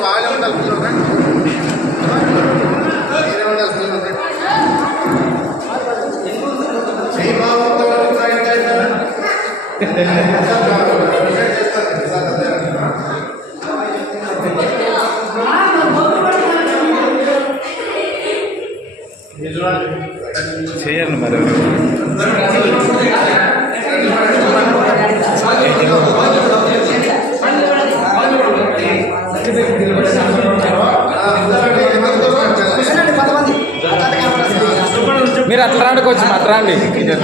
వాళ్ళే ఉండాలి చేయండి మరి. మీరు అట్లా రాండి కొంచెం అట్లా రాండి. చెప్పండి